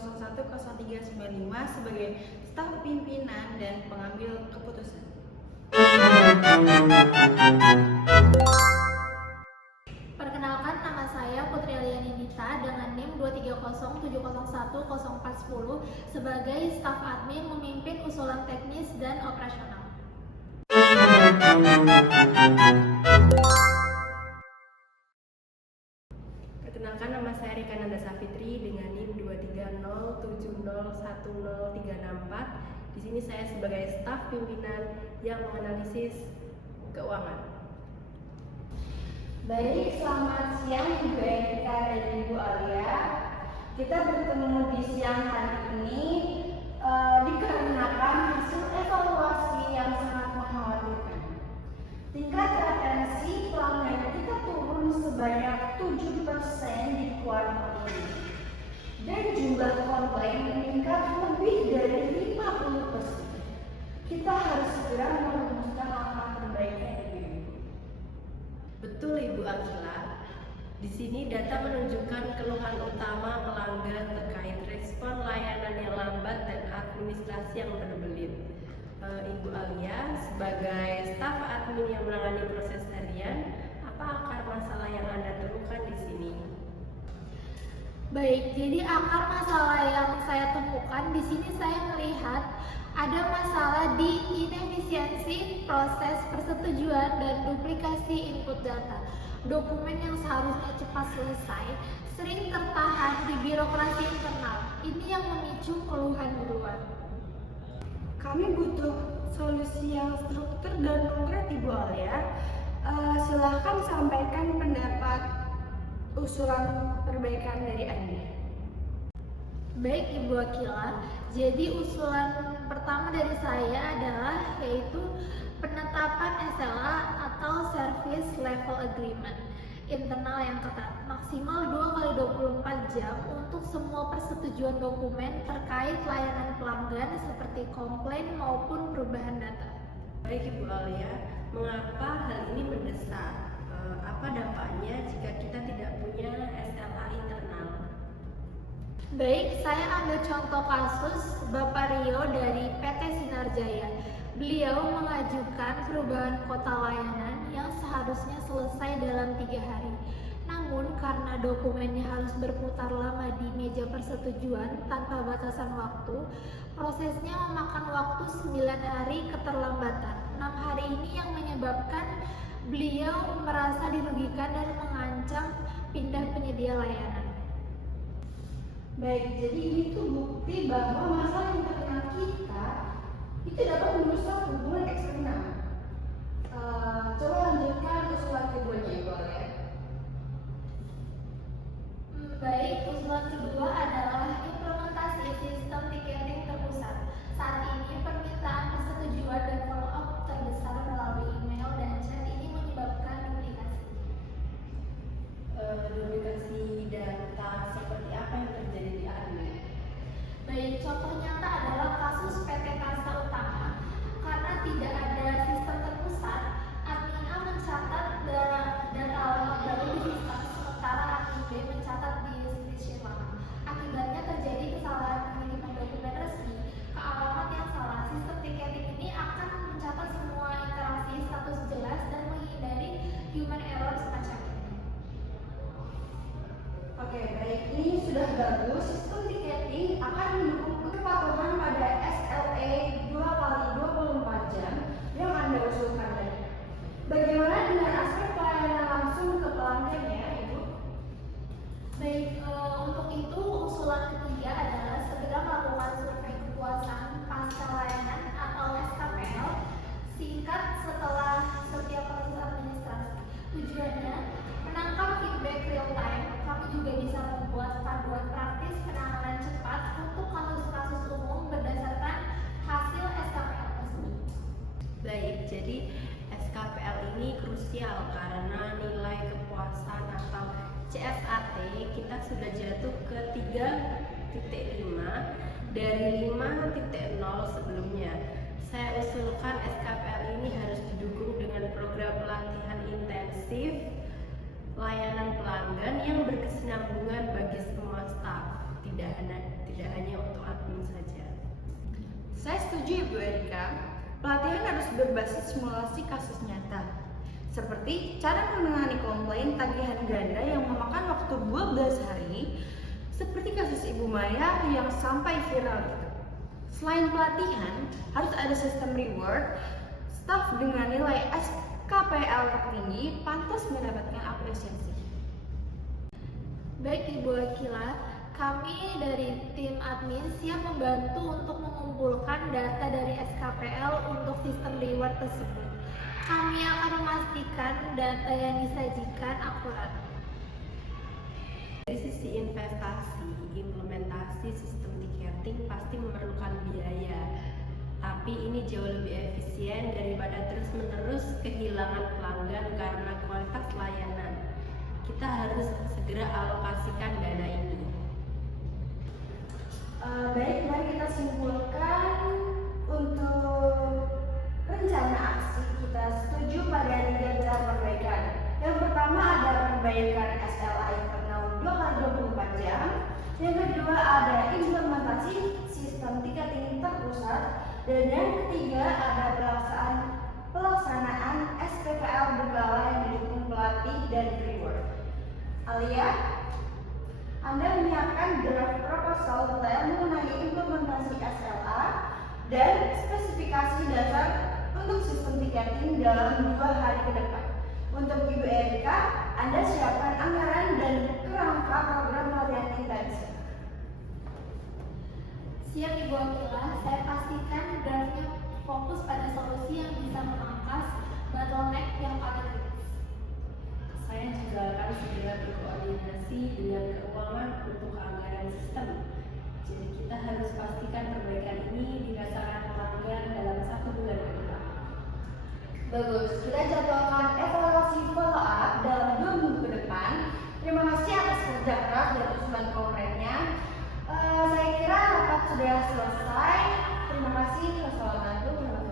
0395 sebagai staf pimpinan dan pengambil keputusan. Perkenalkan, nama saya Putri Aliani Dita dengan NIM 23070010410 sebagai staf admin memimpin usulan teknis dan operasional. Perkenalkan, nama saya Rika Nanda Safitri dengan NIM 23070103034. Di sini saya sebagai staf pimpinan yang menganalisis keuangan. Baik, selamat siang Ibu Erika dan Ibu Alia. Kita bertemu di siang hari ini dikarenakan hasil evaluasi yang sangat mengkhawatirkan. Tingkat retensi pelanggan kita turun sebanyak 7% di kuartal ini. Dan jumlah komplain meningkat lebih dari 50%. Kita harus segera merumuskan langkah perbaikan ini. Betul Ibu Akila. Di sini data menunjukkan keluhan utama pelanggan terkait respon layanan yang lambat dan administrasi yang berbelit. Ibu Alia, sebagai staf admin yang menangani proses harian, apa akar masalah yang Anda temukan di sini? Baik, jadi akar masalah yang saya temukan di sini saya melihat ada masalah di inefisiensi proses persetujuan dan duplikasi input data. Dokumen yang seharusnya cepat selesai sering tertahan di birokrasi internal. Ini yang memicu keluhan duluan. Kami butuh solusi yang struktur dan konkret Ibu Alia. Silahkan sampaikan pendapat usulan perbaikan dari Anda. Baik Ibu Akila, jadi usulan pertama dari saya adalah yaitu penetapan SLA atau Service Level Agreement internal yang ketat, maksimal 2x24 jam untuk semua persetujuan dokumen terkait layanan pelanggan seperti komplain maupun perubahan data. Baik Ibu Alia, mengapa hal ini mendesak? Apa dampaknya jika kita tidak punya SLA internal? Baik, saya ambil contoh kasus Bapak Rio dari PT Sinarjaya. Beliau mengajukan perubahan kota layanan yang seharusnya selesai dalam 3 hari. Namun karena dokumennya harus berputar lama di meja persetujuan tanpa batasan waktu, prosesnya memakan waktu 9 hari keterlambatan. 6 hari ini yang menyebabkan beliau merasa dirugikan dan mengancam pindah penyedia layanan. Baik, jadi itu bukti bahwa masalah internal kita itu dapat merusak hubungan eksternal. Coba lanjutkan usulan keduanya Ibu Alia. Baik, usulan kedua adalah implementasi sistem tiketing terpusat. Saat ini permintaan persetujuan dan follow up terbesar melalui email dan chat ini menyebabkan duplikasi. Duplikasi data seperti apa yang terjadi di admin? Baik, contoh nyata adalah kasus PT Karsa Utama. Karena tidak ada sistem terpusat, admin A mencatat data alamat baru di sistem, sementara admin B mencatat di spreadsheet lama. Akibatnya terjadi kesalahan pengiriman dokumen resmi ke alamat yang salah. Sistem tiketing ini akan mencatat semua interaksi status jelas dan menghindari human error semacam ini. Oke, baik. Ini sudah bagus. Sistem tiketing akan mendukung kepatuhan pada SLA 2x24 jam yang Anda usulkan tadi. Bagaimana dengan aspek pelayanan langsung ke pelanggannya, Ibu? Baik, untuk itu usulan ketiga adalah segera melakukan survei kepuasan pasca layanan atau SKPL singkat setelah setiap proses administrasi. Tujuannya menangkap feedback real time. Kami juga bisa membuat panduan praktis penanganan cepat untuk kasus-kasus umum berdasarkan hasil SKPL tersebut. Baik, jadi SKPL ini krusial karena nilai kepuasan atau CSAT kita sudah jatuh ke 3.5 dari 5.0 sebelumnya. Saya usulkan SKPL ini harus didukung dengan program pelatihan intensif layanan pelanggan yang berkesinambungan bagi semua staf. tidak hanya untuk admin saja. Saya setuju Ibu Erika, pelatihan harus berbasis simulasi kasus nyata. Seperti cara menangani komplain tagihan ganda yang memakan waktu 12 hari, seperti kasus Ibu Maya yang sampai viral itu. Selain pelatihan, harus ada sistem reward, staf dengan nilai SKPL tertinggi pantas mendapatkan apresiasi. Baik Ibu Akila, kami dari tim admin siap membantu untuk mengumpulkan data dari SKPL untuk sistem reward tersebut. Kami akan memastikan data yang disajikan akurat. Dari sisi investasi, implementasi sistem tiketing pasti memerlukan biaya. Tapi ini jauh lebih efisien daripada terus-menerus kehilangan pelanggan karena kualitas layanan. Kita harus segera alokasikan dana ini. Baik, mari kita simpulkan untuk rencana aksi. Kita setuju pada 3 pilar perbaikan. Yang pertama ada perbaikan SLA internal 2x24 jam. Yang kedua ada implementasi sistem tiketing terpusat. Dan yang ketiga ada pelaksanaan SPPL berkala yang didukung pelatih dan reward. Alia, Anda menyiapkan draft proposal detail mengenai implementasi SLA dan spesifikasi dasar untuk sistem tiketing dalam 2 hari ke depan. Untuk Ibu Erika, Anda siapkan anggaran dan kerangka program latihan intensif. Siap Ibu Akila, saya pastikan draftnya fokus pada solusi yang bisa memangkas bottleneck yang paling kritis. Saya juga akan segera berkoordinasi dengan keuangan untuk anggaran sistem. Jadi kita harus pastikan perbaikan ini dirasakan pelanggan dalam 1 bulan ke depan. Bagus, kita jadwalkan evaluasi follow up dalam 2 minggu ke depan. Terima kasih atas kerja keras dan usulan konkretnya. Saya kira rapat sudah selesai. Terima kasih. Wassalamualaikum warahmatullahi wabarakatuh.